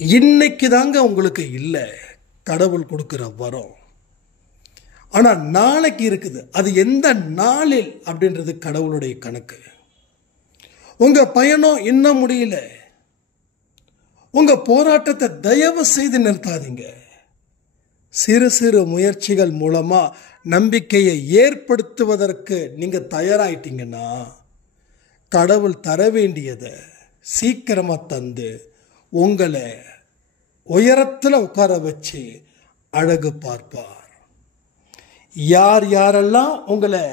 இன்னைக்கு தாங்க உங்களுக்கு இல்லை கடவுள் கொடுக்குற வரம். ஆனால் நாளைக்கு இருக்குது. அது எந்த நாளில் அப்படின்றது கடவுளுடைய கணக்கு. உங்கள் பயணம் இன்னும் முடியல. உங்கள் போராட்டத்தை தயவு செய்து நிறுத்தாதீங்க. சிறு சிறு முயற்சிகள் மூலமாக நம்பிக்கையை ஏற்படுத்துவதற்கு நீங்கள் தயாராகிட்டீங்கன்னா கடவுள் தர வேண்டியதை சீக்கிரமாக தந்து உங்களை உயரத்தில் உட்கார வச்சு அழகு பார்ப்பார். யார் யாரெல்லாம் உங்களை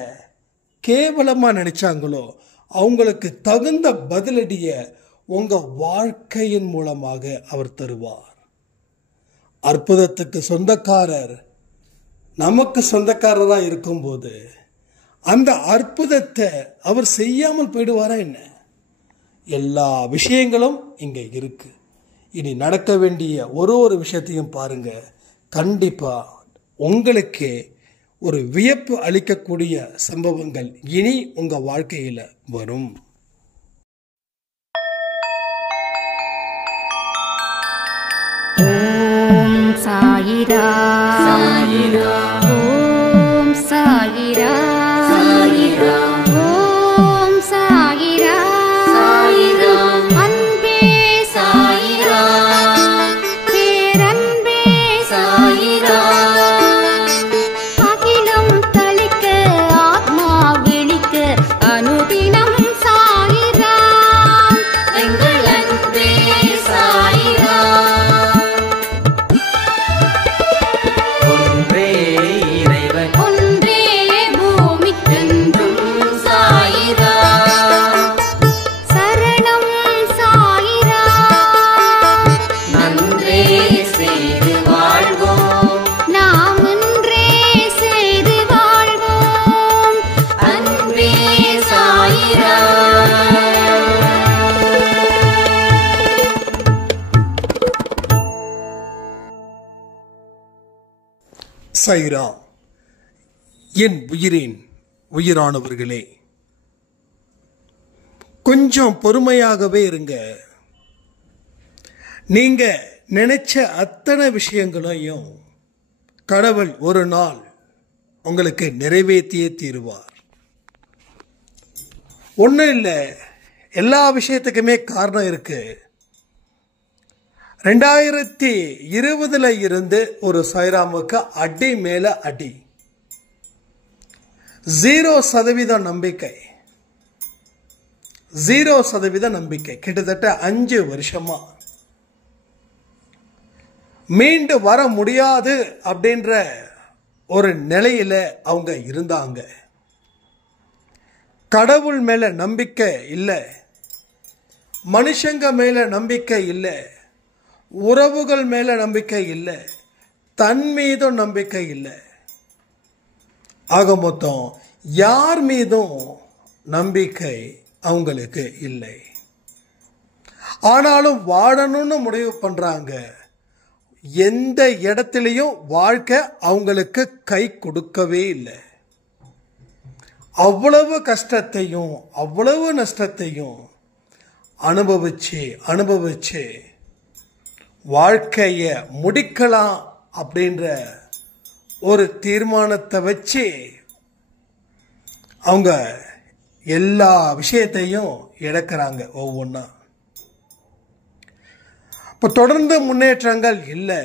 கேவலமாக நினைச்சாங்களோ அவங்களுக்கு தகுந்த பதிலடியை உங்கள் வாழ்க்கையின் மூலமாக அவர் தருவார். அற்புதத்துக்கு சொந்தக்காரர் நமக்கு சொந்தக்காரராக இருக்கும்போது அந்த அற்புதத்தை அவர் செய்யாமல் போயிடுவாரா என்ன? எல்லா விஷயங்களும் இங்கே இருக்கு. இனி நடக்க வேண்டிய ஒரு விஷயத்தையும் பாருங்க. கண்டிப்பாக உங்களுக்கு ஒரு வியப்பு அளிக்கக்கூடிய சம்பவங்கள் இனி உங்கள் வாழ்க்கையில் வரும். ஓம் சாயிரா சாயிரா, ஓம் சாயிரா சாயிரா, ஓம் சாயிரா சாயிரா, அன்பே சாயிரா, பேரன்பே சாயிரா, அகிலம் தளிக்க ஆத்மா விழிக்க அனுதினம் சாயிரா, எங்கள் அன்பே சாயிரா. சாயிரா. என் உயிரின் உயிரானவர்களே, கொஞ்சம் பொறுமையாகவே இருங்க. நீங்க நினைச்ச அத்தனை விஷயங்களையும் கடவுள் ஒரு நாள் உங்களுக்கு நிறைவேற்றியே தீருவார். ஒன்றும் இல்லை, எல்லா விஷயத்துக்குமே காரணம் இருக்கு. 2020 இருந்து ஒரு சாய்ராமுக்கு அடி மேல அடி, 0% நம்பிக்கை, 0% நம்பிக்கை. கிட்டத்தட்ட 5 வருஷமா மீண்டு வர முடியாது அப்படின்ற ஒரு நிலையில அவங்க இருந்தாங்க. கடவுள் மேல நம்பிக்கை இல்லை, மனுஷங்க மேல நம்பிக்கை இல்லை, உறவுகள் மேல நம்பிக்கை இல்லை, தன் மீதும் நம்பிக்கை இல்லை. ஆக மொத்தம் யார் மீதும் நம்பிக்கை அவங்களுக்கு இல்லை. ஆனாலும் வாழணும்னு முடிவு பண்றாங்க. எந்த இடத்துலையும் வாழ்க்கை அவங்களுக்கு கை கொடுக்கவே இல்லை. அவ்வளவு கஷ்டத்தையும் அவ்வளவு நஷ்டத்தையும் அனுபவிச்சு வாழ்க்கைய முடிக்கலாம் அப்படின்ற ஒரு தீர்மானத்தை வச்சு அவங்க எல்லா விஷயத்தையும் இழக்கிறாங்க ஒவ்வொன்றா. இப்போ தொடர்ந்து முன்னேற்றங்கள் இல்லை.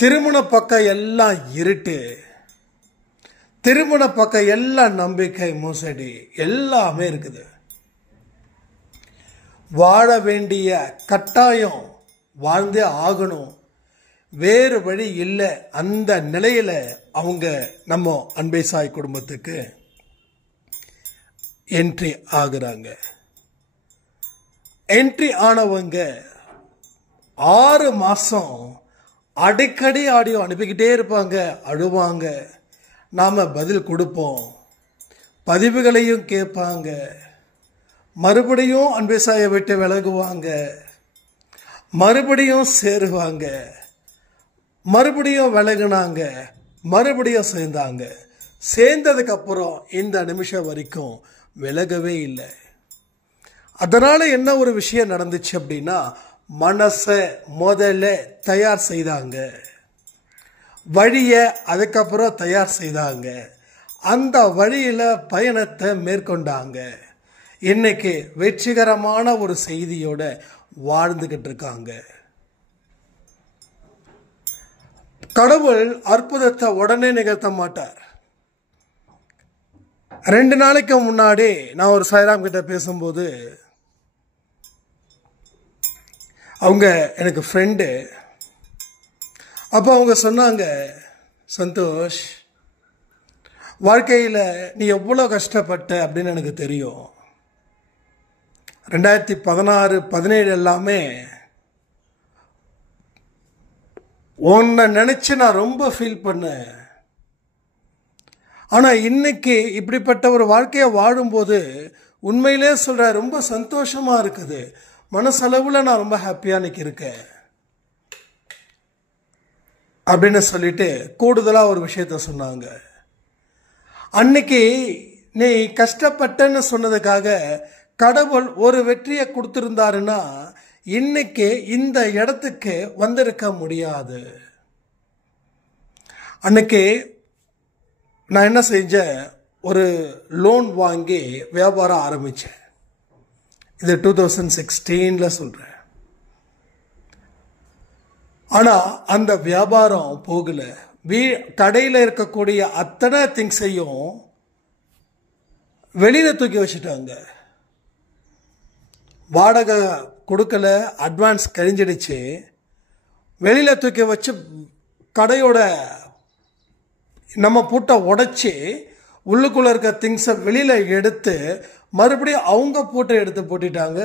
திருமண பக்கம் எல்லாம் இருட்டு, திருமண பக்கம் எல்லாம் நம்பிக்கை மோசடி எல்லாமே இருக்குது. வாழ வேண்டிய கட்டாயம், வாழ்ந்தே ஆகணும், வேறு வழி இல்லை. அந்த நிலையில அவங்க நம்ம அன்பே சாய் குடும்பத்துக்கு என்ட்ரி ஆகுறாங்க. என்ட்ரி ஆனவங்க 6 மாசம் அடிக்கடி ஆடியோ அனுப்பிக்கிட்டே இருப்பாங்க, அழுவாங்க, நாம பதில் கொடுப்போம், பதிவுகளையும் கேட்பாங்க, மறுபடியும் அன்பே சாயை விட்டு விலகுவாங்க, மறுபடியும் சேருவாங்க, மறுபடியும் விலகுனாங்க, மறுபடியும் சேர்ந்தாங்க. சேர்ந்ததுக்கு அப்புறம் இந்த நிமிஷம் வரைக்கும் விலகவே இல்லை. அதனால என்ன ஒரு விஷயம் நடந்துச்சு அப்படின்னா, மனசை முதல்ல தயார் செய்தாங்க, வழியை அதுக்கப்புறம் தயார் செய்தாங்க, அந்த வழியில் பயணத்தை மேற்கொண்டாங்க. இன்னைக்கு வெற்றிகரமான ஒரு செய்தியோட வாழ்ந்துகிட்டு இருக்காங்க. கடவுள் அற்புதத்தை உடனே நிகழ்த்த மாட்டார். 2 நாளைக்கு முன்னாடி நான் ஒரு சாய்ராம் கிட்ட பேசும்போது, அவங்க எனக்கு ஃப்ரெண்டு. அப்போ அவங்க சொன்னாங்க, சந்தோஷ், வாழ்க்கையில் நீ எவ்வளோ கஷ்டப்பட்ட அப்படின்னு எனக்கு தெரியும். 2016, 17 எல்லாமே உன்னை நினச்சி நான் ரொம்ப ஃபீல் பண்ணேன். ஆனால் இன்னைக்கு இப்படிப்பட்ட ஒரு வாழ்க்கையை வாழும்போது உண்மையிலே சொல்கிறேன், ரொம்ப சந்தோஷமாக இருக்குது. மனசளவில் நான் ரொம்ப ஹாப்பியாக இன்னைக்கு இருக்கேன் அப்படின்னு சொல்லிட்டு கூடுதலாக ஒரு விஷயத்த சொன்னாங்க. அன்னைக்கு நீ கஷ்டப்பட்டன்னு சொன்னதுக்காக கடவுள் ஒரு வெற்றியை கொடுத்துருந்தாருன்னா இன்னைக்கு இந்த இடத்துக்கு வந்திருக்க முடியாது. அன்னைக்கு நான் என்ன செஞ்சேன், ஒரு லோன் வாங்கி வியாபாரம் ஆரம்பித்தேன். இது 2016 சொல்கிறேன். ஆனால் அந்த வியாபாரம் போகலை. கடையில் இருக்கக்கூடிய அத்தனை திங்ஸையும் வெளியில் தூக்கி வச்சுட்டாங்க. வாடகை கொடுக்கல, அட்வான்ஸ் கழிஞ்சிடுச்சு. வெளியில் தூக்கி வச்சு கடையோட நம்ம பூட்டை உடைச்சி உள்ளுக்குள்ளே இருக்க திங்ஸை வெளியில் எடுத்து மறுபடியும் அவங்க பூட்டை எடுத்து போட்டுட்டாங்க.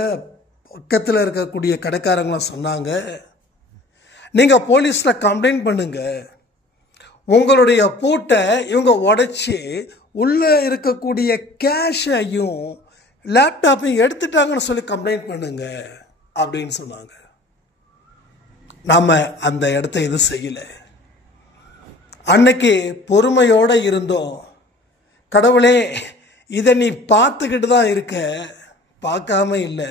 பக்கத்தில் இருக்கக்கூடிய கடைக்காரங்களாம் சொன்னாங்க, நீங்கள் போலீஸில் கம்ப்ளைண்ட் பண்ணுங்க, உங்களுடைய பூட்டை இவங்க உடைச்சி உள்ளே இருக்கக்கூடிய கேஷையும் லேப்டாப்பையும் எடுத்துட்டாங்கன்னு சொல்லி கம்ப்ளைண்ட் பண்ணுங்க அப்படின்னு சொன்னாங்க. நாம் அந்த இடத்த எதுவும் செய்யலை. அன்னைக்கு பொறுமையோடு இருந்தோம். கடவுளே, இதை நீ பார்த்துக்கிட்டு தான் இருக்க, பார்க்காம இல்லை.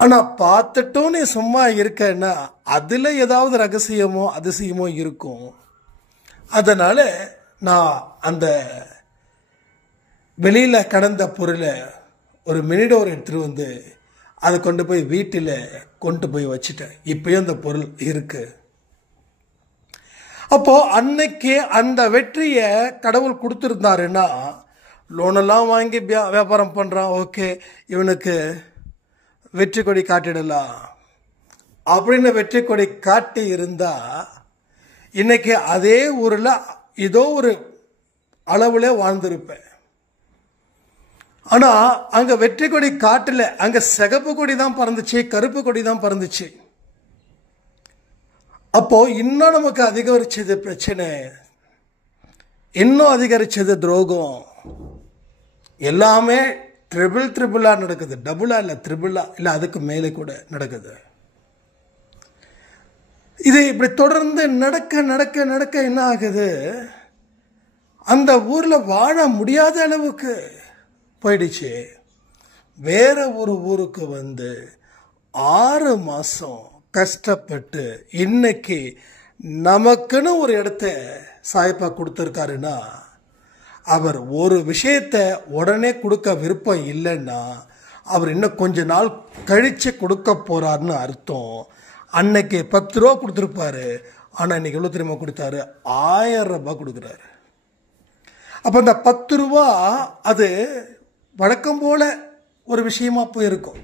ஆனால் பார்த்துட்டும் நீ சும்மா இருக்கன்னா அதில் ஏதாவது ரகசியமோ அதிசயமோ இருக்கும். அதனால் நான் அந்த வெளியில் கடந்த பொருளை ஒரு மினிடோர் எடுத்துகிட்டு வந்து அதை கொண்டு போய் வீட்டில் கொண்டு போய் வச்சுட்டேன். இப்பயும் அந்த பொருள் இருக்குது. அப்போது அன்னைக்கு அந்த வெற்றியை கடவுள் கொடுத்துருந்தாருன்னா, லோனெல்லாம் வாங்கி வியாபாரம் பண்ணுறான், ஓகே, இவனுக்கு வெற்றி கொடி காட்டிடலாம் அப்படின்னு வெற்றி கொடி காட்டி இருந்தால் இன்னைக்கு அதே ஊரில் ஏதோ ஒரு அளவுல வாழ்ந்திருப்பேன். ஆனால் அங்கே வெற்றி கொடி காட்டல, அங்கே சிகப்பு கொடி தான் பறந்துச்சு, கருப்பு கொடி தான் பறந்துச்சு. அப்போ இன்னும் நமக்கு அதிகரிச்சது பிரச்சனை, இன்னும் அதிகரிச்சது துரோகம். எல்லாமே ட்ரிபிளா நடக்குது, டபுளா இல்லை, ட்ரிபிளா இல்லை, அதுக்கு மேலே கூட நடக்குது. இது இப்படி தொடர்ந்து நடக்க நடக்க நடக்க என்ன ஆகுது, அந்த ஊர்ல வாழ முடியாத அளவுக்கு போயிடுச்சு. வேற ஒரு ஊருக்கு வந்து 6 மாசம் கஷ்டப்பட்டு இன்னைக்கு நமக்குன்னு ஒரு இடத்த சாய்ப்பா கொடுத்துருக்காருன்னா, அவர் ஒரு விஷயத்தை உடனே கொடுக்க விருப்பம் இல்லைன்னா அவர் இன்னும் கொஞ்ச நாள் கழிச்சு கொடுக்க போறாருன்னு அர்த்தம். அன்னைக்கு 10 ரூபா கொடுத்துருப்பாரு, ஆனால் இன்னைக்கு எவ்வளோ தெரியுமா கொடுத்தாரு, 1000 ரூபாய் கொடுக்குறாரு. அப்போ அந்த 10 ரூபா அது வழக்கம் போல ஒரு விஷயமா போயிருக்கும்.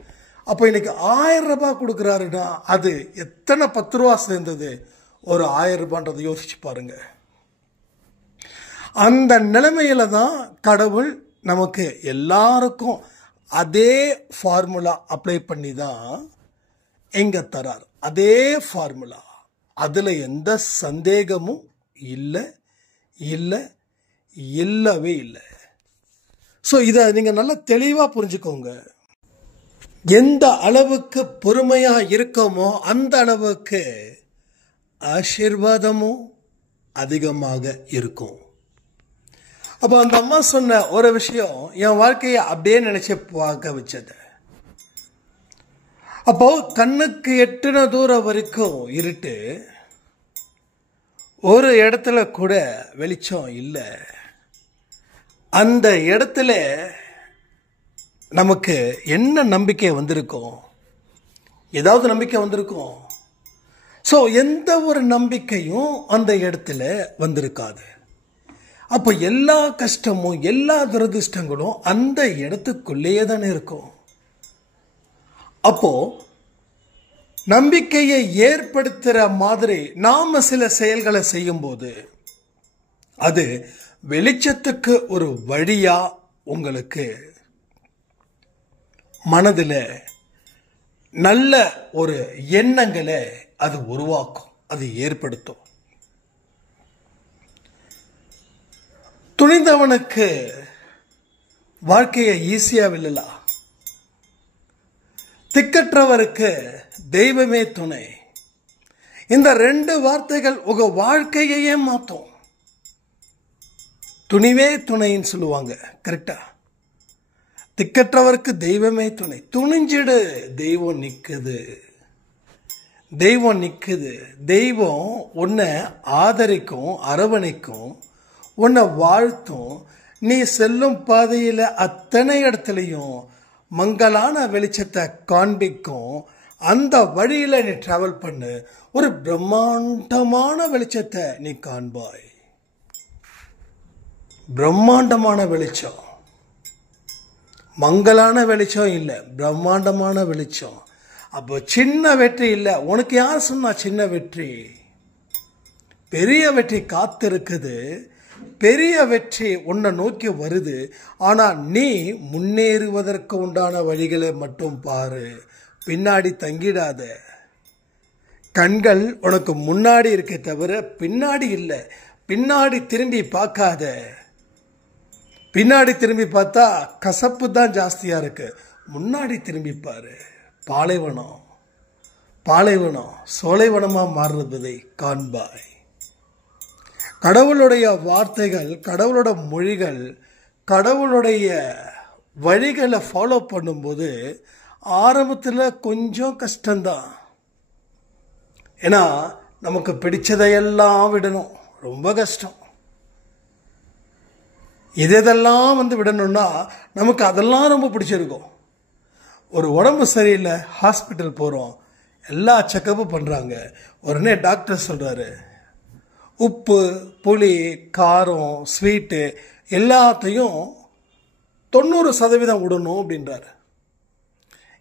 அப்போ இன்னைக்கு 1000 ரூபாய் கொடுக்குறாருன்னா அது எத்தனை 10 ரூபா சேர்ந்தது, ஒரு 1000 ரூபான்றதை யோசிச்சு பாருங்க. அந்த நிலைமையில தான் கடவுள் நமக்கு எல்லாருக்கும் அதே ஃபார்முலா அப்ளை பண்ணி தான் எங்க தரார். அதே ஃபார்முலா, அதில் எந்த சந்தேகமும் இல்லை, இல்லை, இல்லவே இல்லை. ஸோ இதை நீங்கள் நல்லா தெளிவாக புரிஞ்சுக்கோங்க. எந்த அளவுக்கு பொறுமையாக இருக்கோமோ அந்த அளவுக்கு ஆசீர்வாதமும் அதிகமாக இருக்கும். அப்போ அந்த அம்மா சொன்ன ஒரு விஷயம் என் வாழ்க்கையை அப்படியே நினைச்சு பார்க்க வச்சது. அப்போ கண்ணுக்கு எட்டின தூரம் வரைக்கும் இருட்டு, ஒரு இடத்துல கூட வெளிச்சம் இல்லை. அந்த இடத்துல நமக்கு என்ன நம்பிக்கை வந்திருக்கும்? ஏதாவது நம்பிக்கை வந்திருக்கும். ஸோ எந்த ஒரு நம்பிக்கையும் அந்த இடத்துல வந்திருக்காது. அப்போ எல்லா கஷ்டமும் எல்லா துரதிர்ஷ்டங்களும் அந்த இடத்துக்குள்ளேயே தானே இருக்கும். அப்போ நம்பிக்கையை ஏற்படுத்துகிற மாதிரி நாம சில செயல்களை செய்யும்போது அது வெளிச்சத்துக்கு ஒரு வழியா உங்களுக்கு மனதில் நல்ல ஒரு எண்ணங்களை அது உருவாக்கும், அது ஏற்படுத்தும். துணிந்தவனுக்கு வாழ்க்கையை ஈஸியா வெல்லலாம், திக்கற்றவருக்கு தெய்வமே துணை. இந்த 2 வார்த்தைகள் உங்க வாழ்க்கையே மாற்றும். துணிவே துணைன்னு சொல்லுவாங்க, கரெக்டா? திக்கற்றவருக்கு தெய்வமே துணை. துணிஞ்சிடு, தெய்வம் நிக்குது. தெய்வம் நிக்குது. தெய்வம் உன்னை ஆதரிக்கும், அரவணைக்கும், உன்னை வாழ்த்தும். நீ செல்லும் பாதையில அத்தனை இடத்துலையும் மங்கலான வெளிச்சத்தை காண்பிக்கும். அந்த வழியில நீ டிராவல் பண்ணு, ஒரு பிரம்மாண்டமான வெளிச்சத்தை நீ காண்பாய். பிரம்மாண்டமான வெளிச்சம், மங்கலான வெளிச்சம் இல்லை, பிரம்மாண்டமான வெளிச்சம். அப்போ சின்ன வெற்றி இல்லை. உனக்கு யார் சொன்னா சின்ன வெற்றி? பெரிய வெற்றி காத்திருக்குது. பெரிய வெற்றி உன்னை நோக்கி வருது. ஆனா நீ முன்னேறுவதற்கு உண்டான வழிகளை மட்டும் பாரு, பின்னாடி தங்கிடாத. கண்கள் உனக்கு முன்னாடி இருக்கே தவிர பின்னாடி இல்லை. பின்னாடி திரும்பி பார்க்காத. பின்னாடி திரும்பி பார்த்தா கசப்பு தான் ஜாஸ்தியா இருக்கு. முன்னாடி திரும்பி பாரு. பாலைவனம் பாலைவனம் சோலைவனமா மாறுவதை காண்பாய். கடவுளுடைய வார்த்தைகள், கடவுளோட மொழிகள், கடவுளுடைய வழிகளை ஃபாலோ பண்ணும்போது ஆரம்பத்தில் கொஞ்சம் கஷ்டம்தான். ஏன்னா நமக்கு பிடிச்சதையெல்லாம் விடணும், ரொம்ப கஷ்டம். இதெல்லாம் விடணும்னா நமக்கு அதெல்லாம் ரொம்ப பிடிச்சிருக்கும். ஒரு உடம்பு சரியில்லை, ஹாஸ்பிட்டல் போகிறோம், எல்லா செக்கப்பும் பண்ணுறாங்க. உடனே டாக்டர் சொல்கிறாரு, உப்பு, புளி, காரம், ஸ்வீட்டு எல்லாத்தையும் 90% விடணும் அப்படின்றாரு.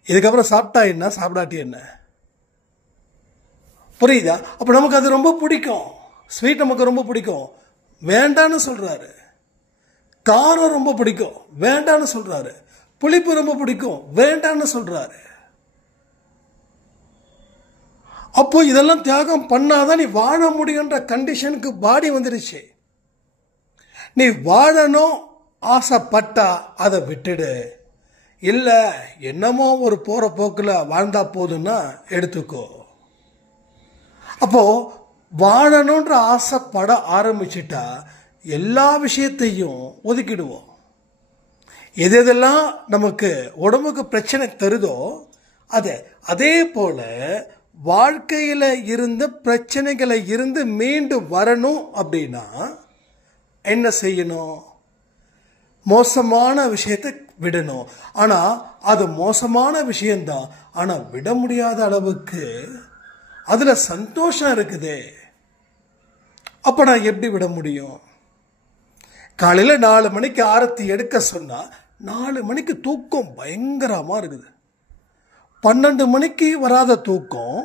இதுக்கப்புறம் சாப்பிட்டா என்ன, சாப்பிடாட்டி என்ன? புரியுதா? அப்போ நமக்கு அது ரொம்ப பிடிக்கும். ஸ்வீட் நமக்கு ரொம்ப பிடிக்கும், வேண்டான்னு சொல்கிறாரு. காரம் ரொம்ப பிடிக்கும், வேண்டான்னு சொல்கிறாரு. புளிப்பு ரொம்ப பிடிக்கும், வேண்டான்னு சொல்கிறாரு. அப்போ இதெல்லாம் தியாகம் பண்ணாதான் நீ வாழ முடியுன்ற கண்டிஷனுக்கு பாடி வந்துருச்சு. நீ வாழணும் ஆசைப்பட்டா அதை விட்டுடு. இல்லை என்னமோ ஒரு போகிற போக்கில் வாழ்ந்தா போதுன்னா எடுத்துக்கோ. அப்போ வாழணுன்ற ஆசைப்பட ஆரம்பிச்சுட்டா எல்லா விஷயத்தையும் ஒதுக்கிடுவோம். எதெல்லாம் நமக்கு உடம்புக்கு பிரச்சனை தருதோ அதே போல வாழ்க்கையில இருந்த பிரச்சனைகளை இருந்து மீண்டு வரணும் அப்படின்னா என்ன செய்யணும்? மோசமான விஷயத்தை விடணும். ஆனா அது மோசமான விஷயம்தான், ஆனா விட முடியாத அளவுக்கு அதுல சந்தோஷம் இருக்குது. அப்ப நான் எப்படி விட முடியும்? காலையில 4 மணிக்கு ஆரத்தி எடுக்க சொன்னா 4 மணிக்கு தூக்கம் பயங்கரமா இருக்குது. 12 மணிக்கு வராத தூக்கம்,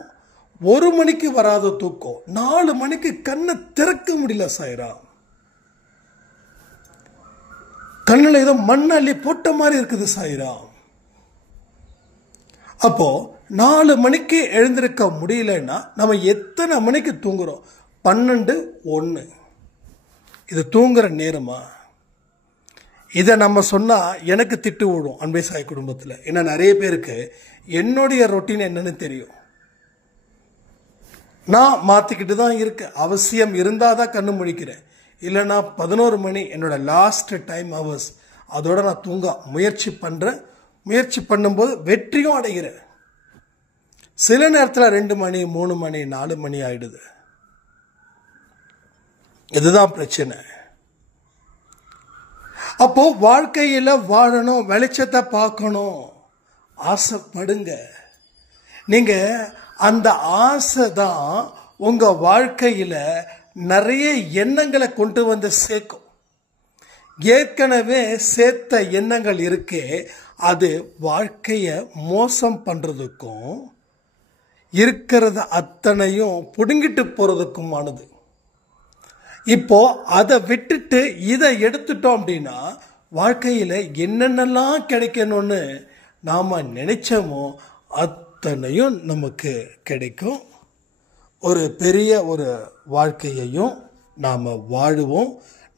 1 மணிக்கு வராத தூக்கம், 4 மணிக்கு கண்ணை திறக்க முடியல சாய்ராம். கண்ணில் ஏதோ மண்ணள்ளி போட்ட மாதிரி இருக்குது சாய்ராம். அப்போ 4 மணிக்கு எழுந்திருக்க முடியலன்னா நம்ம எத்தனை மணிக்கு தூங்குறோம்? 12, 1. இது தூங்குற நேரமா? இதை நம்ம சொன்னா எனக்கு திட்டு விடும் அன்பே சாய் குடும்பத்தில். ஏன்னா நிறைய பேருக்கு என்னுடைய ரொட்டீன் என்னன்னு தெரியும். நான் மாத்திக்கிட்டு தான் இருக்கேன். அவசியம் இருந்தாதான் கண்ணு முழிக்கிறேன், இல்லைன்னா 11 மணி என்னோட லாஸ்ட் டைம் ஹவர்ஸ், அதோட நான் தூங்க முயற்சி பண்ணுறேன். முயற்சி பண்ணும்போது வெற்றியும் அடைகிறேன். சில நேரத்தில் 2 மணி 3 மணி 4 மணி ஆயிடுது. இதுதான் பிரச்சனை. அப்போ வாழ்க்கையில் வாழணும், வெளிச்சத்தை பார்க்கணும், ஆசைப்படுங்க. நீங்க அந்த ஆசை தான் உங்க வாழ்க்கையில நிறைய எண்ணங்களை கொண்டு வந்து சேர்க்கும். ஏற்கனவே சேர்த்த எண்ணங்கள் இருக்கே, அது வாழ்க்கைய மோசம் பண்றதுக்கும் இருக்கிறது அத்தனையும் புடுங்கிட்டு போறதுக்குமானது. இப்போ அதை விட்டுட்டு இதை எடுத்துட்டோம் அப்படின்னா வாழ்க்கையில என்னென்னலாம் கிடைக்கணும்னு நாம நினைச்சோமோ அத்தனையும் நமக்கு கிடைக்கும். ஒரு பெரிய ஒரு வாழ்க்கையையும் நாம் வாழுவோம்,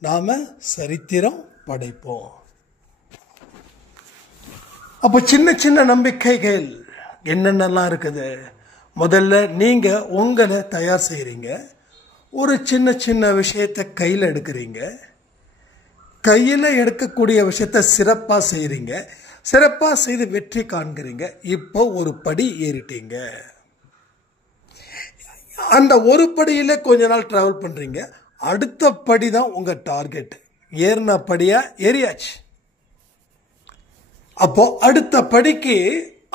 நாம் சரித்திரம் படைப்போம். அப்போ சின்ன சின்ன நம்பிக்கைகள் என்னென்னலாம் இருக்குது. முதல்ல நீங்கள் உங்களை தயார் செய்கிறீங்க. ஒரு சின்ன சின்ன விஷயத்தை கையில் எடுக்கிறீங்க. கையில் எடுக்கக்கூடிய விஷயத்தை சிறப்பாக செய்கிறீங்க. சிறப்பாக செய்து வெற்றி காண்கிறீங்க. இப்போ ஒரு படி ஏறிட்டீங்க. அந்த ஒரு படியில கொஞ்ச நாள் டிராவல் பண்றீங்க. அடுத்த படி தான் உங்க டார்கெட். ஏறின படியா ஏறியாச்சு. அப்போ அடுத்த படிக்கு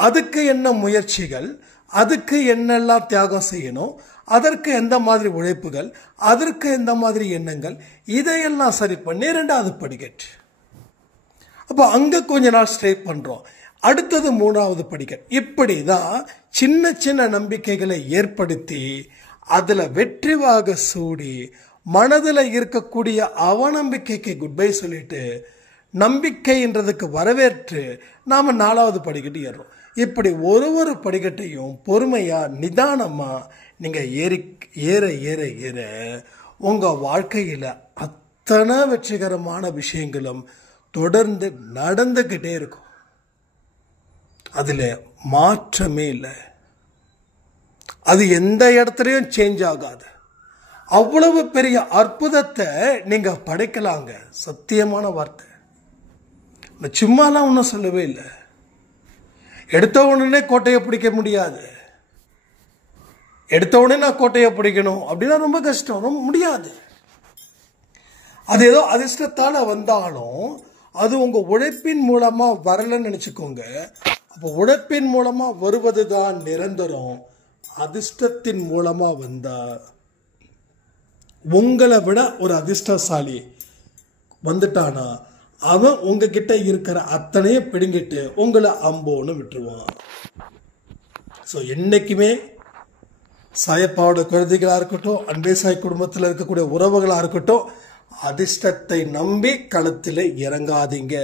அதுக்கு என்ன முயற்சிகள், அதுக்கு என்னெல்லாம் தியாகம் செய்யணும், அதற்கு எந்த மாதிரி உழைப்புகள், அதற்கு எந்த மாதிரி எண்ணங்கள், இதையெல்லாம் சரி பண்ணி 2வது படிக்கட். அப்போ அங்க கொஞ்ச நாள் ஸ்டே பண்றோம். அடுத்தது 3வது படிக்கட். இப்படிதான் சின்ன சின்ன நம்பிக்கைகளை ஏற்படுத்தி அதுல வெற்றிவாக சூடி மனதில் இருக்கக்கூடிய அவநம்பிக்கைக்கு குட் பை சொல்லிட்டு நம்பிக்கைன்றதுக்கு வரவேற்று நாம 4வது படிக்கட்டு ஏறுறோம். இப்படி ஒரு படிக்கட்டையும் பொறுமையா நிதானமா நீங்க ஏற ஏற ஏற உங்க வாழ்க்கையில அத்தனை வெற்றிகரமான விஷயங்களும் தொடர்ந்து நடந்துகிட்டே இருக்கும். அதுல மாற்றமே இல்லை. அது எந்த இடத்துலையும் சேஞ்ச் ஆகாது. அவ்வளவு பெரிய அற்புதத்தை நீங்க படைக்கலாங்க. சத்தியமான வார்த்தை. சும்மாலாம் ஒன்றும் சொல்லவே இல்லை. எடுத்த உடனே கோட்டையை பிடிக்க முடியாது. எடுத்த உடனே நான் கோட்டையை பிடிக்கணும் அப்படின்னா ரொம்ப கஷ்டம், ரொம்ப முடியாது. அது ஏதோ அதிர்ஷ்டத்தால வந்தாலும் அது உங்க உழைப்பின் மூலமா வரலன்னு நினைச்சுக்கோங்க. அப்போ உழைப்பின் மூலமா வருவதுதான் நிரந்தரம். அதிர்ஷ்டத்தின் மூலமா வந்தா உங்களை விட ஒரு அதிர்ஷ்டசாலி வந்துட்டானா அவன் உங்ககிட்ட இருக்கிற அத்தனையும் பிடுங்கிட்டு உங்களை அம்போன்னு விட்டுருவான். ஸோ என்னைக்குமே சாயப்பாவோட குழந்தைகளா இருக்கட்டும், அன்பே சாய் குடும்பத்தில் இருக்கக்கூடிய உறவுகளா இருக்கட்டும், அதிர்ஷ்டத்தை நம்பி களத்தில் இறங்காதீங்க.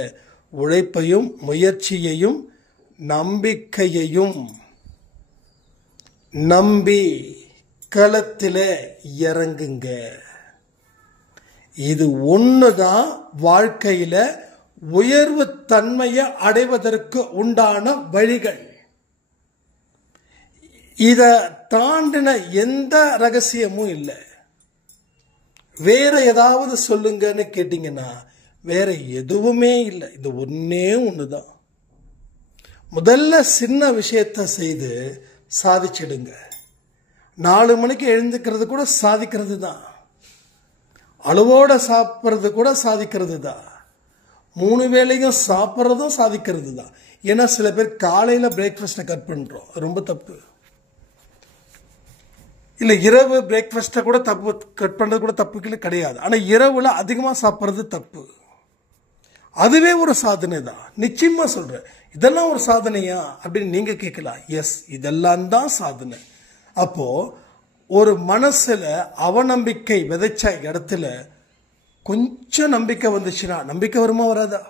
உழைப்பையும் முயற்சியையும் நம்பிக்கையையும் நம்பி களத்தில் இறங்குங்க. இது ஒண்ணுதான் வாழ்க்கையில உயர்வு தன்மையை அடைவதற்கு உண்டான வழிகள். இத தாண்டின எந்த ரகசியமும் இல்லை. வேற ஏதாவது சொல்லுங்கன்னு கேட்டீங்கன்னா வேற எதுவுமே இல்லை. இது ஒன்னே ஒண்ணுதான். முதல்ல சின்ன விஷயத்தை செய்து சாதிச்சிடுங்க. 4 மணிக்கு எழுந்துக்கிறது கூட சாதிக்கிறது தான். அளவோட சாப்பிட்றது கூட சாதிக்கிறது தான். 3 வேளையும் சாப்பிட்றதும் சாதிக்கிறது தான். ஏன்னா சில பேர் காலையில் பிரேக்ஃபாஸ்ட்டை கட் பண்ணுறோம், ரொம்ப தப்பு. இல்லை இரவு பிரேக்ஃபாஸ்ட்டை கூட தப்பு, கட் பண்ணுறது கூட தப்புக்கு கிடையாது. ஆனால் இரவில் அதிகமாக சாப்பிட்றது தப்பு. அதுவே ஒரு சாதனை தான். நிச்சயமாக சொல்கிறேன். இதெல்லாம் ஒரு சாதனையா அப்படின்னு நீங்கள் கேட்கலாம். எஸ், இதெல்லாம் தான் சாதனை. அப்போது ஒரு மனசில் அவநம்பிக்கை விதைச்ச இடத்துல கொஞ்சம் நம்பிக்கை வந்துச்சுன்னா, நம்பிக்கை வருமா வராதா?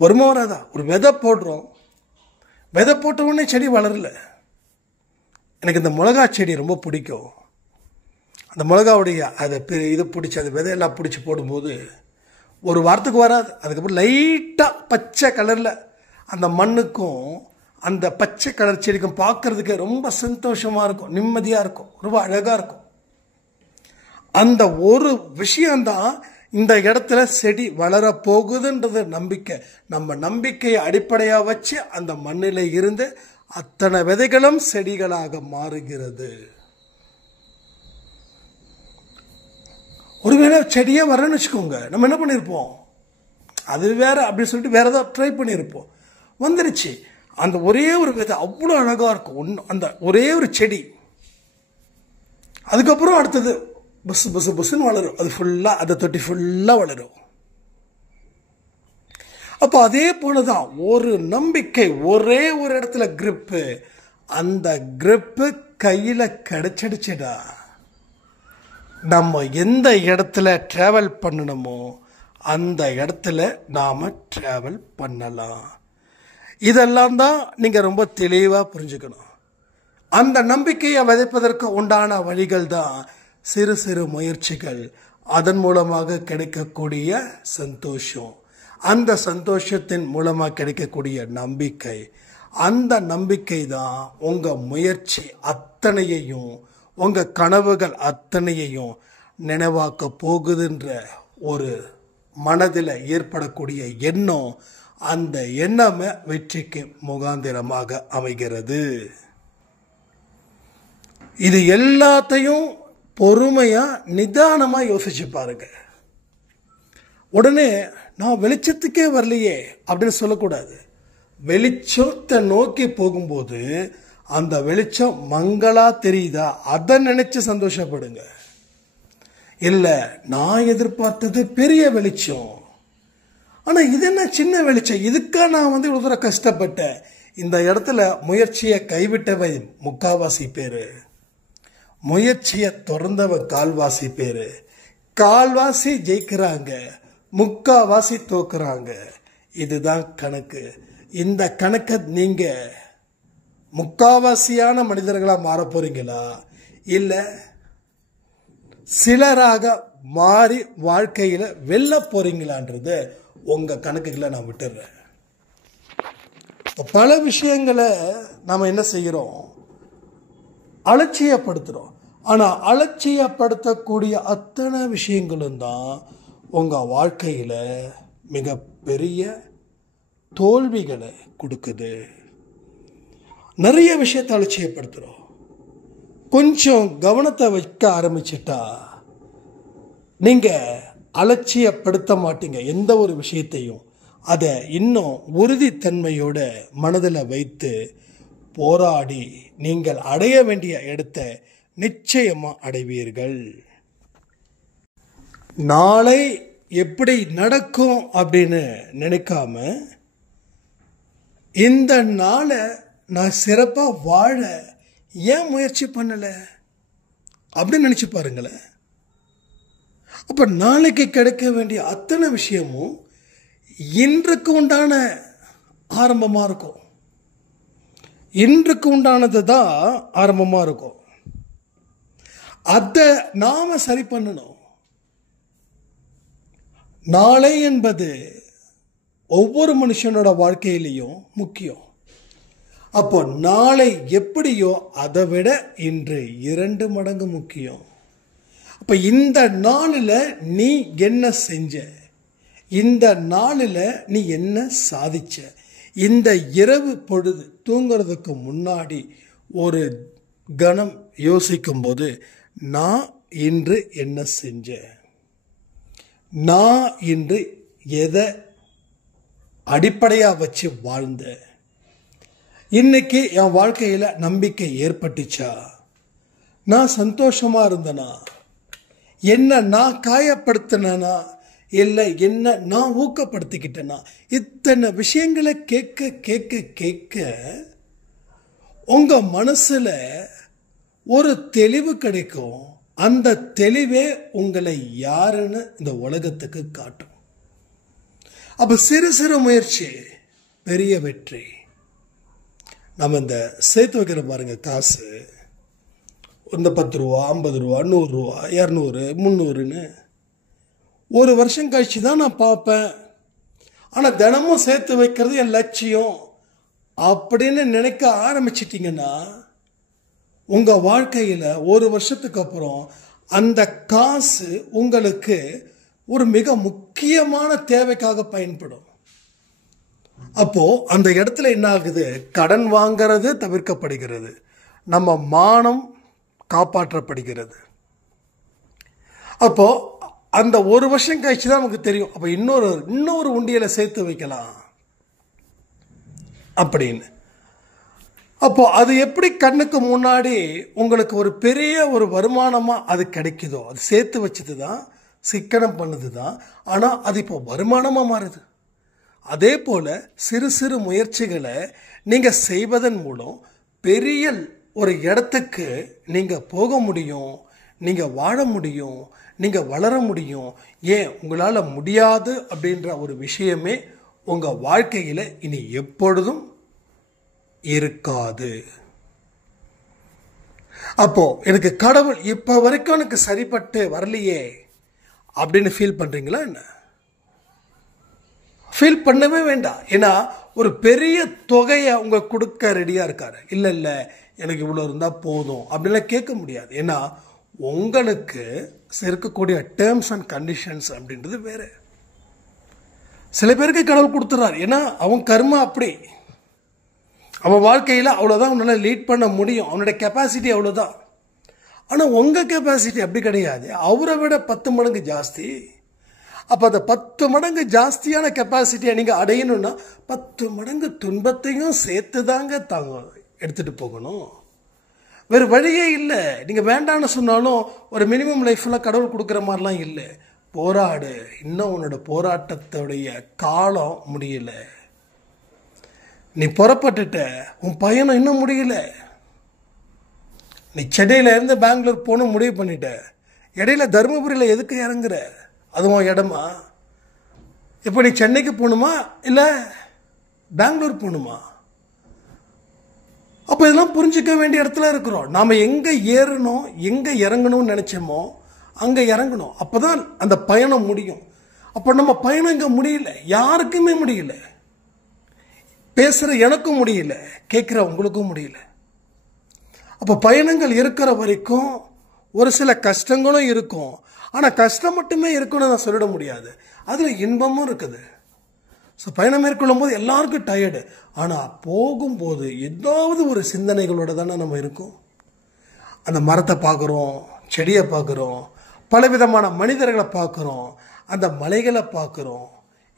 வருமா வராதா? ஒரு விதை போடுறோம், விதை போட்ட உடனே செடி வளரல. எனக்கு இந்த மிளகா செடி ரொம்ப பிடிக்கும். அந்த மிளகாவுடைய அதை இது பிடிச்சி அந்த விதையெல்லாம் பிடிச்சி போடும்போது ஒரு வாரத்துக்கு வராது. அதுக்கப்புறம் லைட்டாக பச்சை கலரில் அந்த மண்ணுக்கும் அந்த பச்சை கலர் செடிக்கும் பார்க்கறதுக்கு ரொம்ப சந்தோஷமாக இருக்கும், நிம்மதியாக இருக்கும், ரொம்ப அழகாக இருக்கும். அந்த ஒரு விஷயம்தான் இந்த இடத்துல செடி வளர போகுதுன்றது நம்பிக்கை. நம்ம நம்பிக்கையை அடிப்படையாக வச்சு அந்த மண்ணில் இருந்து அத்தனை விதைகளும் செடிகளாக மாறுகிறது. ஒருவேளை செடியே வரணும்னு வச்சுக்கோங்க, நம்ம என்ன பண்ணியிருப்போம், அது வேற அப்படின்னு சொல்லிட்டு வேற ஏதாவது ட்ரை பண்ணியிருப்போம். வந்துருச்சு அந்த ஒரே ஒரு விதை, அவ்வளோ அழகாக இருக்கும் அந்த ஒரே ஒரு செடி. அதுக்கப்புறம் அடுத்தது பஸ் பஸ் பஸ்ன்னு வளரும், அது ஃபுல்லாக அதை தொட்டி ஃபுல்லாக வளரும். அப்போ அதே போலதான் ஒரு நம்பிக்கை, ஒரே ஒரு இடத்துல கிரிப்பு, அந்த கிரிப்பு கையில் கிடைச்சிடுச்சுடா, நம்ம எந்த இடத்துல டிராவல் பண்ணணுமோ அந்த இடத்துல நாம டிராவல் பண்ணலாம். இதெல்லாம் தான் நீங்க ரொம்ப தெளிவா புரிஞ்சுக்கணும். அந்த நம்பிக்கையை விதைப்பதற்கு உண்டான வழிகள் தான் சிறு சிறு முயற்சிகள், அதன் மூலமாக கிடைக்கக்கூடிய சந்தோஷம், அந்த சந்தோஷத்தின் மூலமாக கிடைக்கக்கூடிய நம்பிக்கை. அந்த நம்பிக்கை தான் உங்க முயற்சி அத்தனையையும், உங்க கனவுகள் அத்தனையையும் நினைவாக்க போகுதுன்ற ஒரு மனதில் ஏற்படக்கூடிய எண்ணம், அந்த எண்ணமே வெற்றிக்கு முகாந்திரமாக அமைகிறது. இது எல்லாத்தையும் பொறுமையா நிதானமா யோசிச்சு பாருங்க. உடனே நான் வெளிச்சத்துக்கே வரலையே அப்படின்னு சொல்லக்கூடாது. வெளிச்சத்தை நோக்கி போகும்போது அந்த வெளிச்சம் மங்களா தெரியுதா, அதை நினைச்சு சந்தோஷப்படுங்க. இல்ல நான் எதிர்பார்த்தது பெரிய வெளிச்சம், ஆனா இது என்ன சின்ன வெளிச்சம், இதுக்கா நான் இவ்வளவு தூரம் கஷ்டப்பட்டேன். இந்த இடத்துல முயற்சியை கைவிட்டவை முக்காவாசி பேரு, முயற்சியை தொடர்ந்தவ கால்வாசி பேரு. கால்வாசி ஜெயிக்கிறாங்க, முக்காவாசி தோக்குறாங்க. இதுதான் கணக்கு. இந்த கணக்கை நீங்க முக்காவாசியான மனிதர்களா மாற போறீங்களா, இல்ல சிலராக மாறி வாழ்க்கையில வெல்ல போறீங்களான்றது உங்க கணக்குகளை நான் விட்டுறேன். பல விஷயங்களை நாம என்ன செய்யறோம், அலட்சியப்படுத்துறோம். ஆனா அலட்சியப்படுத்தக்கூடிய அத்தனை விஷயங்களும் தான் உங்க வாழ்க்கையில மிகப்பெரிய தோல்விகளை கொடுக்குது. நிறைய விஷயத்தை அலட்சியப்படுத்துறோம். கொஞ்சம் கவனத்தை வைக்க ஆரம்பிச்சிட்டா நீங்க அலட்சியப்படுத்த மாட்டீங்க எந்த ஒரு விஷயத்தையும். அதை இன்னும் உறுதித்தன்மையோட மனதில் வைத்து போராடி நீங்கள் அடைய வேண்டிய இடத்தை நிச்சயமா அடைவீர்கள். நாளை எப்படி நடக்கும் அப்படின்னு நினைக்காம இந்த நாளை நான் சிறப்பா வாழ ஏன் முயற்சி பண்ணல அப்படின்னு நினைச்சு பாருங்களேன். அப்ப நாளைக்கு கிடைக்க வேண்டிய அத்தனை விஷயமும் இன்றுக்கு உண்டான ஆரம்பமா இருக்கும். இன்றுக்கு உண்டானது தான் ஆரம்பமா இருக்கும். அதை நாம சரி பண்ணணும். நாளை என்பது ஒவ்வொரு மனுஷனோட வாழ்க்கையிலையும் முக்கியம். அப்போ நாளை எப்படியோ அதை விட இன்று 2 மடங்கு முக்கியம். அப்ப இந்த நாளில் நீ என்ன செஞ்ச, இந்த நாளில் நீ என்ன சாதிச்ச, இந்த இரவு பொழுது தூங்குறதுக்கு முன்னாடி ஒரு கணம் யோசிக்கும் போது நான் இன்று என்ன செஞ்சேன், நான் இன்று எதை அடிப்படையாக வச்சு வாழ்ந்தேன், இன்னைக்கு என் வாழ்க்கையில் நம்பிக்கை ஏற்பட்டுச்சா, நான் சந்தோஷமா இருந்தேனா, என்ன நான் காயப்படுத்தினா இல்லை என்ன நான் ஊக்கப்படுத்திக்கிட்டேனா. இத்தனை விஷயங்களை கேட்க கேட்க கேட்க உங்க மனசுல ஒரு தெளிவு கிடைக்கும். அந்த தெளிவே உங்களை யாருன்னு இந்த உலகத்துக்கு காட்டும். அப்ப சிறு சிறு முயற்சி பெரிய வெற்றி. நம்ம இந்த சேர்த்து வைக்கிற பாருங்க காசு, இந்த 10 ரூபா 50 ரூபா 100 ரூபா 200 300ன்னு ஒரு வருஷம் கழிச்சு தான் நான் பார்ப்பேன். ஆனால் தினமும் சேர்த்து வைக்கிறது என் லட்சியம் அப்படின்னு நினைக்க ஆரம்பிச்சிட்டிங்கன்னா உங்கள் வாழ்க்கையில் ஒரு வருஷத்துக்கு அப்புறம் அந்த காசு உங்களுக்கு ஒரு மிக முக்கியமான தேவைக்காக பயன்படும். அப்போ அந்த இடத்துல என்ன ஆகுது? கடன் வாங்கிறது தவிர்க்கப்படுகிறது, நம்ம மானம் காப்பாற்றப்படுகிறது. அப்போ அந்த ஒரு வருஷம் கழிச்சு தான் நமக்கு தெரியும், அப்போ இன்னொரு உண்டியலை சேர்த்து வைக்கலாம் அப்படின்னு. அப்போ அது எப்படி கண்ணுக்கு முன்னாடி உங்களுக்கு ஒரு பெரிய ஒரு வருமானமாக அது கிடைக்குதோ, அது சேர்த்து வச்சது தான், சிக்கனம் பண்ணது தான், ஆனால் அது இப்போ வருமானமாக மாறுது. அதே போல் சிறு சிறு முயற்சிகளை நீங்கள் செய்வதன் மூலம் பெரிய ஒரு இடத்துக்கு நீங்கள் போக முடியும், நீங்கள் வாழ முடியும், நீங்கள் வளர முடியும். ஏன் உங்களால் முடியாது அப்படின்ற ஒரு விஷயமே உங்கள் வாழ்க்கையில் இனி எப்பொழுதும் இருக்காது. அப்போ எனக்கு கடவுள் இப்போ வரைக்கும் எனக்கு சரிப்பட்டு வரலையே அப்படின்னு ஃபீல் பண்ணுறீங்களா என்ன? ஃபீல் பண்ணவே வேண்டாம். ஏன்னா ஒரு பெரிய தொகையை உங்க கொடுக்க ரெடியாக இருக்காரு. இல்லை இல்லை எனக்கு இவ்வளோ இருந்தால் போதும் அப்படின்லாம் கேட்க முடியாது. ஏன்னா உங்களுக்கு இருக்கக்கூடிய டேர்ம்ஸ் அண்ட் கண்டிஷன்ஸ் அப்படின்றது வேற. சில பேருக்கு கடவுள் கொடுத்துறாரு, ஏன்னா அவன் கர்மா அப்படி, அவன் வாழ்க்கையில் அவ்வளோதான் அவனால் லீட் பண்ண முடியும், அவனுடைய கெப்பாசிட்டி அவ்வளோதான். ஆனால் உங்கள் கெப்பாசிட்டி அப்படி கிடையாது, அவரை விட 10 மடங்கு ஜாஸ்தி. அப்போ அந்த 10 மடங்கு ஜாஸ்தியான கெப்பாசிட்டியை நீங்கள் அடையணும்னா 10 மடங்கு துன்பத்தையும் சேர்த்து தாங்க எடுத்துகிட்டு போகணும். வேறு வழியே இல்லை. நீங்கள் வேண்டான்னு சொன்னாலும் ஒரு மினிமம் லைஃப்பில் கடவுள் கொடுக்குற மாதிரிலாம் இல்லை. போராடு, இன்னும் உன்னோட போராட்டத்துடைய காலம் முடியல. நீ புறப்பட்டுட்ட, உன் பயணம் இன்னும் முடியல. நீ சென்னையில இருந்து பெங்களூர் போகணும் முடிவு பண்ணிட்ட, இடையில தருமபுரியில் எதுக்கு இறங்குற? அதுவும் இடமா? இப்போ நீ சென்னைக்கு போகணுமா இல்லை பெங்களூர் போகணுமா? அப்போ இதெல்லாம் புரிஞ்சிக்க வேண்டிய இடத்துல இருக்கிறோம். நாம் எங்கே ஏறணும் எங்கே இறங்கணும்னு நினச்சோமோ அங்கே இறங்கணும். அப்போ தான் அந்த பயணம் முடியும். அப்போ நம்ம பயணம் இங்கே முடியல, யாருக்குமே முடியல. பேசுகிற எனக்கும் முடியல, கேட்குற உங்களுக்கும் முடியல. அப்போ பயணங்கள் இருக்கிற வரைக்கும் ஒரு சில கஷ்டங்களும் இருக்கும். ஆனால் கஷ்டம் மட்டுமே இருக்குன்னு நான் சொல்லிட முடியாது, அதில் இன்பமும் இருக்குது. ஸோ பயணம் மேற்கொள்ளும் போது எல்லாருக்கும் டயர்டு, ஆனால் போகும்போது ஏதாவது ஒரு சிந்தனைகளோட தானே நம்ம இருக்கோம். அந்த மரத்தை பார்க்குறோம், செடியை பார்க்குறோம், பலவிதமான மனிதர்களை பார்க்குறோம், அந்த மலைகளை பார்க்குறோம்,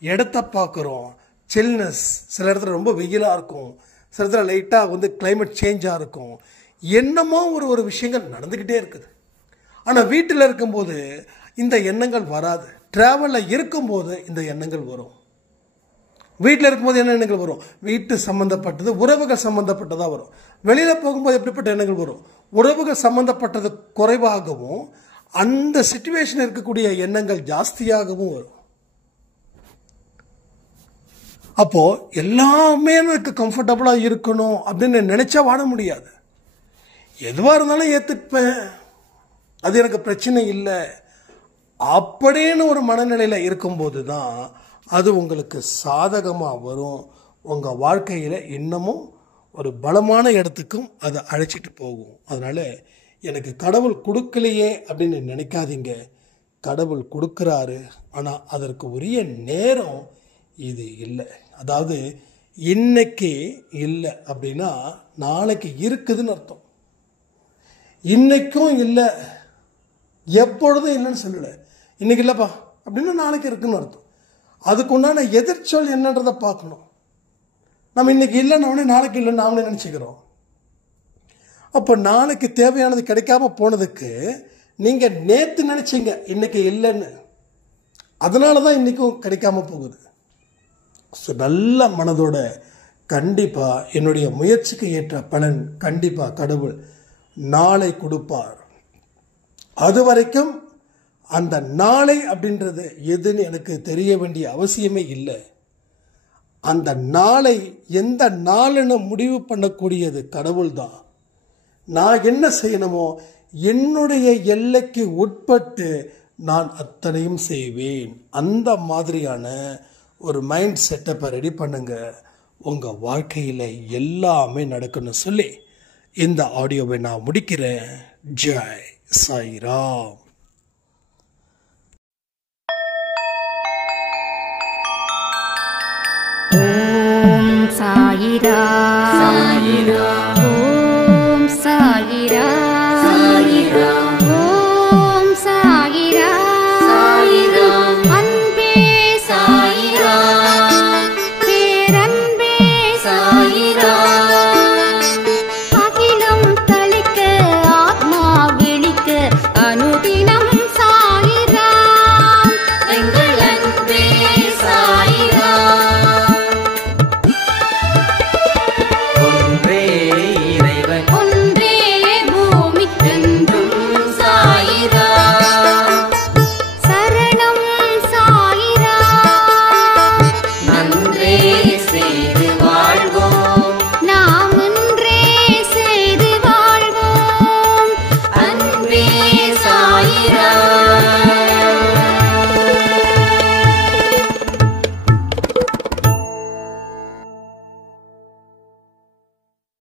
இடத்த பார்க்குறோம், சில்னஸ், சில இடத்துல ரொம்ப வெயிலாக இருக்கும், சில இடத்துல லைட்டாக கிளைமேட் சேஞ்சாக இருக்கும். என்னமோ ஒரு விஷயங்கள் நடந்துக்கிட்டே இருக்குது. ஆனால் வீட்டில் இருக்கும்போது இந்த எண்ணங்கள் வராது, ட்ராவலில் இருக்கும்போது இந்த எண்ணங்கள் வரும். வீட்டில் இருக்கும்போது என்ன எண்ணங்கள் வரும்? வீட்டு சம்மந்தப்பட்டது, உறவுகள் சம்மந்தப்பட்டதாக வரும். வெளியில் போகும்போது எப்படிப்பட்ட எண்ணங்கள் வரும்? உறவுகள் சம்மந்தப்பட்டது குறைவாகவும் அந்த சிச்சுவேஷன் இருக்கக்கூடிய எண்ணங்கள் ஜாஸ்தியாகவும் வரும். அப்போ எல்லாமே எனக்கு கம்ஃபர்டபுளாக இருக்கணும் அப்படின்னு நினைச்சா வாழ முடியாது. எதுவாக இருந்தாலும் ஏற்றுப்பேன், அது எனக்கு பிரச்சனை இல்லை அப்படின்னு ஒரு மனநிலையில் இருக்கும்போது தான் அது உங்களுக்கு சாதகமாக வரும். உங்கள் வாழ்க்கையில் இன்னமும் ஒரு பலமான இடத்துக்கும் அதை அழைச்சிட்டு போகும். அதனால் எனக்கு கடவுள் கொடுக்கலையே அப்படின்னு நினைக்காதீங்க. கடவுள் கொடுக்குறாரு, ஆனால் அதற்கு உரிய நேரம் இது இல்லை. அதாவது இன்னைக்கு இல்லை அப்படின்னா நாளைக்கு இருக்குதுன்னு அர்த்தம். இன்னைக்கும் இல்லை, எப்பொழுதும் இல்லைன்னு சொல்லலை. இன்னைக்கு இல்லைப்பா அப்படின்னா நாளைக்கு இருக்குன்னு அர்த்தம். அதுக்கு உண்டான எதிர்ச்சொல் என்னன்றதை பார்க்கணும். நம்ம இன்னைக்கு இல்லைன்னா நாளைக்கு இல்லைன்னு நாமளே நினச்சிக்கிறோம். அப்போ நாளைக்கு தேவையானது கிடைக்காம போனதுக்கு நீங்கள் நேற்று நினச்சிங்க இன்னைக்கு இல்லைன்னு, அதனால தான் இன்றைக்கும் கிடைக்காம போகுது. ஸோ நல்ல மனதோட கண்டிப்பாக என்னுடைய முயற்சிக்கு ஏற்ற பலன் கண்டிப்பாக கடவுள் நாளை கொடுப்பார். அது வரைக்கும் அந்த நாளை அப்படின்றது எதுன்னு எனக்கு தெரிய வேண்டிய அவசியமே இல்லை. அந்த நாளை எந்த நாளுன்னு முடிவு பண்ணக்கூடியது கடவுள் தான். நான் என்ன செய்யணுமோ என்னுடைய எல்லைக்கு உட்பட்டு நான் அத்தனையும் செய்வேன். அந்த மாதிரியான ஒரு மைண்ட் செட்டப்பை ரெடி பண்ணுங்க. உங்கள் வாழ்க்கையில் எல்லாமே நடக்கணும்னு சொல்லி இந்த ஆடியோவை நான் முடிக்கிறேன். ஜெய் சாய்ராம். ஓம் சாயிராம்.